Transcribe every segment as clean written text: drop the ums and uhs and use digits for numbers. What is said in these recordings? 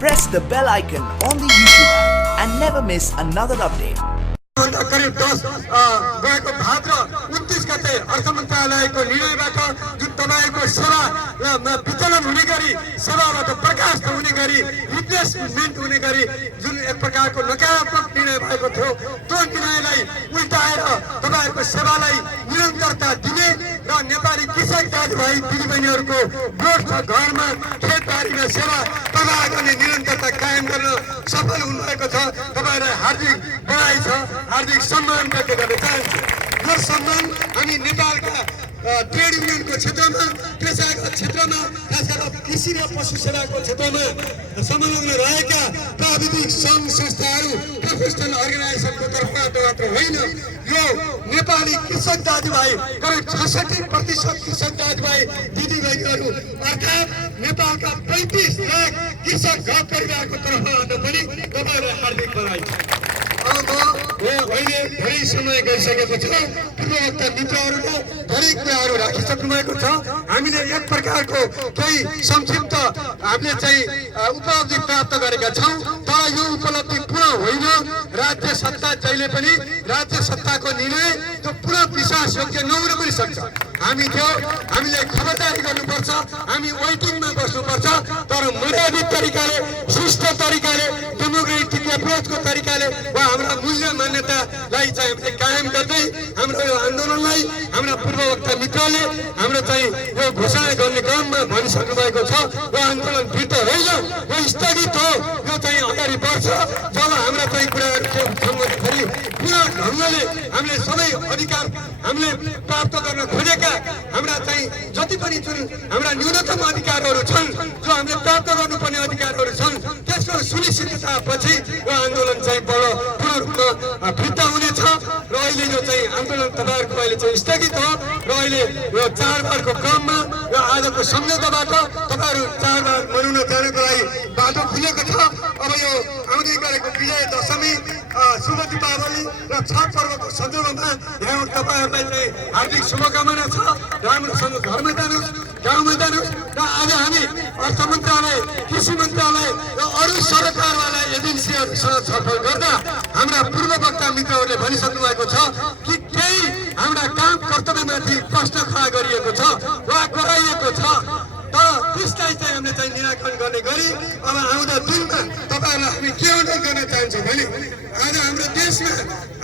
press the bell icon on the YouTube app and never miss another update. करिब 10 गएको भाद्र 29 गते अर्थ मन्त्रालयको निर्णयबाट जुन तपाईको सेवा वितरण हुने गरी सेवाबाट बर्खास्त हुने गरी रिप्लेसमेन्ट हुने गरी जुन एक प्रकारको नकारात्मक निर्णय भएको थियो त्यो निर्णयलाई उल्टाएर तपाईहरुको सेवालाई निरन्तरता दिने र नेपाली कृषक दाजुभाइ दिदीबहिनीहरुको बोट छ घरमा खेतबारीमा सेवा प्रवाह गर्ने निरन्तरता कायम गर्न सफल हुनुभएको छ। तपाईहरुलाई हार्दिक बधाई छ, हार्दिक सम्मान व्यक्त गर्न चाहन्छु। यो सम्मान हामी नेपालका ट्रेड युनियनको क्षेत्रमा पेसागत क्षेत्रमा खास गरेर कृषि र पशु सेवाको क्षेत्रमा संलग्न रहेका प्राविधिक सङ्घ संस्थाहरू प्रोफेसनल अर्गनाइजेसनको तर्फबाट मात्र होइन, यो नेपाली कृषक दाजुभाइ करिब 66% कृषक दाजुभाइ दिदीबहिनीहरू अर्थात् नेपालका 35 लाख कृषक घर परिवारको तर्फबाट पनि तपाईहरुलाई हार्दिक बधाई छ। अहिले धेरै समय गइसकेको छ, पूर्ववक्ता मित्रहरूले धेरै कुराहरू राखिसक्नु भएको छ। हामीले एक प्रकारको केही संक्षिप्त हामीले चाहिँ उपलब्धि प्राप्त गरेका छौँ, तर यो उपलब्धि पुरा होइन। राज्य सत्ता जहिले पनि राज्य सत्ताको निर्णय त्यो पुरा विश्वासयोग्य नहुन पनि सक्छ। हामीले खबरदारी गर्नुपर्छ, हामी वेटिङमा बस्नुपर्छ, तर मर्यादित तरिकाले शिष्ट तरिकाले डेमोक्रेटिक एप्रोचको तरिकाले वा हाम्रा मूल्य मान्यतालाई चाहिँ हामीले कायम गर्दै हाम्रो यो आन्दोलनलाई हाम्रा पूर्ववक्ता मित्रले हाम्रो चाहिँ यो घोषणा गर्ने क्रममा भनिसक्नु भएको छ। यो आन्दोलन फिर्ता होइन, यो स्थगित हो, यो चाहिँ अगाडि बढ्छ। जब हाम्रा चाहिँ कुराहरू फेरि पुरा ढङ्गले हामीले सबै अधिकार हामीले प्राप्त गर्न खोजेका हाम्रा चाहिँ जति पनि जुन हाम्रा न्यूनतम अधिकारहरू छन्, जो हामीले प्राप्त गर्नुपर्ने अधिकारहरू छन्, त्यसको सुनिश्चितता पछि यो आन्दोलन चाहिँ पूर्ण रूपमा फिर्ता हुनेछ। र अहिले यो चाहिँ आन्दोलन तपाईहरुको अहिले चाहिँ स्थगित हो र अहिले यो चाडबाडको क्रममा यो आजको सम्झौताबाट तपाईहरु चाडबाड मनाउन जानको लागि बाटो खुलेको छ। अब यो आउँदै गरेको विजय दशमी शुभ दीपावली र छठ पर्वको सन्दर्भमा यहाँ तपाईहरुलाई चाहिँ हार्दिक शुभकामना छ। राम्रोसँग घरमा जानुहोस्, गाउँमा जानुहोस् र आज हामी अर्थ मन्त्रालय, कृषि मन्त्रालय र अरू सरकारवाला एजेन्सीहरूसँग छलफल गर्दा हाम्रा पूर्ववक्ता मित्रहरूले भनिसक्नु भएको छ कि केही हाम्रा काम कर्तव्यमाथि प्रश्न खडा गरिएको छ वा गराइएको छ, तर त्यसलाई चाहिँ हामीले चाहिँ निराकरण गर्ने गरी अब आउँदा दिनमा तपाईहरुलाई हामी के अनुरोध गर्न चाहन्छौँ भने आज हाम्रो देशमा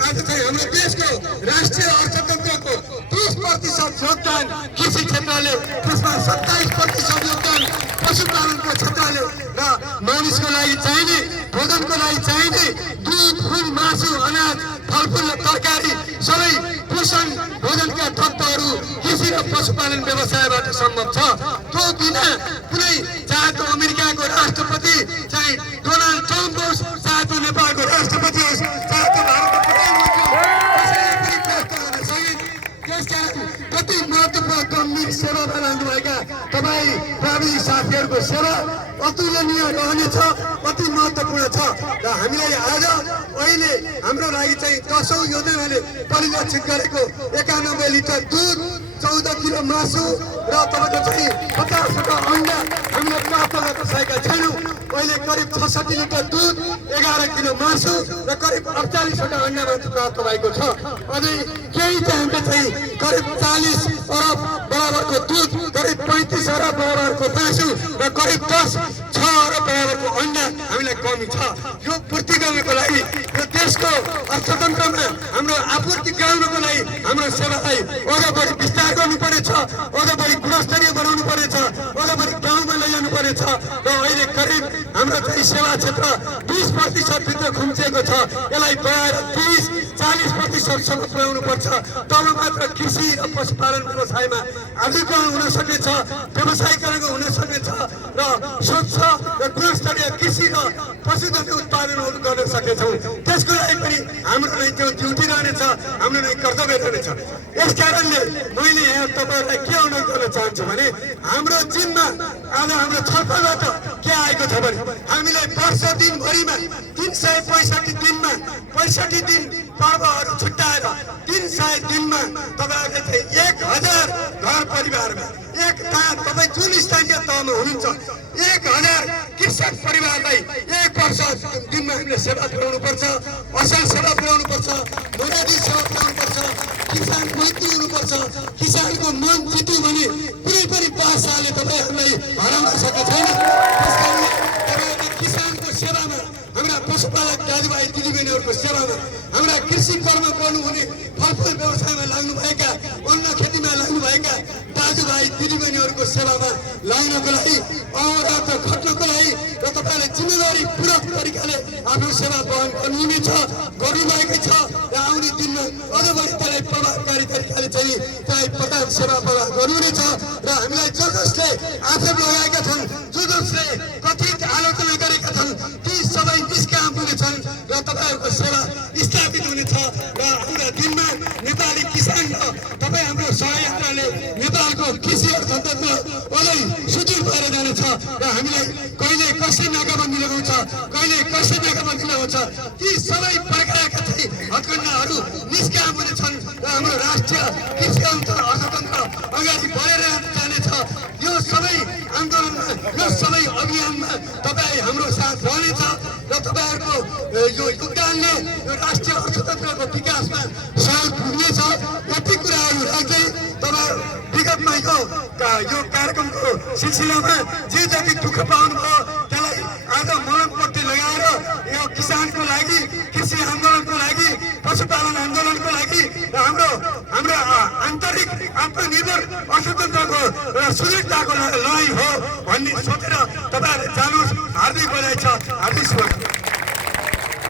आज चाहिँ हाम्रो देशको राष्ट्रिय अर्थतन्त्रको 30% योगदान कृषि क्षेत्रले, त्यसमा 27% योगदान पशुपालनको क्षेत्रले र मानिसको लागि चाहिने भोजनको लागि चाहिने दुध, फुल, मासु, अनाज, फलफुल र तरकारी सबै पोषण भोजनका तत्त्वहरू कृषि र पशुपालन व्यवसायबाट सम्भव छ। त्यो बिना कुनै चाहे त अमेरिकाको राष्ट्रपति चाहे डोनाल्ड ट्रम्प होस्, चाहे त नेपालको राष्ट्रपति होस्, चाहे त भारतको प्रधानमन्त्री कति महत्त्वपूर्ण गम्भीर सेवामा लाग्नुभएका तपाईँ प्राविधिक साथीहरूको सेवा अतुलनीय रहनेछ, अति महत्त्वपूर्ण छ। र हामीलाई आज अहिले हाम्रो लागि चाहिँ 10औं योजनाले परिलक्षित गरेको 91 लिटर दुध, 14 किलो मासु र तपाईँको चाहिँ 50वटा अन्डा हामीले प्राप्त गर्न सकेका छैनौँ। अहिले करिब 66 लिटर दुध, 11 किलो मासु र करिब 48वटा अन्डा मात्र प्राप्त भएको छ। अझै केही चाहिँ हामीले चाहिँ करिब 40 अरब बराबरको दुध, करिब 35 अरब बराबरको मासु र करिब 6 अरब बराबरको अन्डा हामीलाई कमी छ। यो पूर्ति गर्नको लागि यो देशको अर्थतन्त्रमा हाम्रो आपूर्ति गराउनको लागि हाम्रो सेवालाई अझ बढी विस्तार गर्नुपर्नेछ, अझ बढी गुणस्तरीय बनाउनु पर्नेछ, अझ बढी गाउँमा लैजानु पर्नेछ। र अहिले करिब हाम्रो चाहिँ सेवा क्षेत्र 20% भित्र खुम्चिएको छ। यसलाई बढाएर 30-40% पुर्याउनु पर्छ। तब मात्र कृषि र पशुपालन व्यवसायमा आधुनिकीकरण हुन सक्नेछ, व्यवसायीकरण हुन सक्नेछ र स्वच्छ र गुणस्तरीय कृषि र पशुधन उत्पादनहरू गर्न सक्नेछौँ। त्यसको लागि पनि हाम्रो नै त्यो ड्युटी रहनेछ, हाम्रो नै कर्तव्य रहनेछ। यस कारणले मैले यहाँ तपाईँहरूलाई के अनुरोध गर्न चाहन्छु भने हाम्रो जिम्मा आज हाम्रो छलफलबाट के आएको छ भने हामीलाई वर्ष दिनभरिमा 365 दिनमा 65 दिन पर्वहरू छुट्याएर 300 दिनमा तपाईहरुले चाहिँ 1000 घर परिवारमा एक तपाईँ जुन स्थानीय तहमा हुनुहुन्छ 1000 कृषक परिवारलाई 1 वर्ष दिनमा हामीले सेवा पुर्याउनु पर्छ, असल सेवा पुर्याउनु पर्छ, मोरादी सेवा पुर्याउनु पर्छ, किसान मैत्री हुनुपर्छ। किसानको मन जित्यो भने कुनै पनि पासाले तपाईहरुलाई हराउन सक्ने छैन। त्यसकारण तपाईहरुले किसानको सेवामा, हाम्रा पशुपालक दाजुभाइ दिदीबहिनीहरूको सेवामा, हाम्रा कृषि कर्म गर्नुहुने, फलफुल व्यवसायमा लाग्नुभएका, अन्न खेतीमा लाग्नुभएका दाजुभाइ दिदीबहिनीहरूको सेवामा लाग्नको लागि, अहोरात्र खट्नको लागि र तपाईले जिम्मेवारी पूरक तरिकाले आफ्नो सेवा वहन गर्नुहुनेछ, गर्नुभएकै छ र आउने दिनमा अझ बढी त्यसलाई प्रभावकारी तरिकाले चाहिँ त्यसलाई प्रदान सेवा प्रदान गर्नुहुनेछ। र हामीलाई जो जसले आक्षेप लगाएका छन्, जो जसले कथित आलोचना गरेका छन्, ती सबै निष्काम हुनेछन् र तपाईहरुको सेवा स्थापित हुनेछ। र आउँदा दिनमा नेपाली किसान र तपाई हाम्रो सहयात्राले नेपालको कृषि अर्थतन्त्र अझै सुदूर भएर जानेछ र हामीलाई कहिले कसै नाकाबन्दी लगाउँछ, कहिले कसै नाकाबन्दी लगाउँछ, ती सबै प्रकारका चाहिँ हत्कण्डाहरू निष्काम हुनेछन् र हाम्रो राष्ट्रिय कृषि अर्थतन्त्र अगाडि बढेर जानेछ। यो सबै आन्दोलनमा, यो सबै अभियानमा तपाईँ हाम्रो साथ रहनेछ र तपाईहरुको यो योगदानले यो राष्ट्रिय अर्थतन्त्रको विकासमा सहयोग पुग्नेछ। यति कुराहरू राख्दै तपाईहरु विगतमा यो कार्यक्रमको सिलसिलामा जे जति दुःख पाउनुभयो त्यसलाई आज मलमपट्टि लगाएर यो किसानको लागि, कृषि आन्दोलनको लागि, पशुपालन आन्दोलनको लागि र हाम्रो आन्तरिक आत्मनिर्भर अर्थतन्त्रको र सुदृढताको लडाईँ हो भन्ने सोचेर तपाईहरुले जानुहोस्। हार्दिक बधाई छ, हार्दिक स्वागत।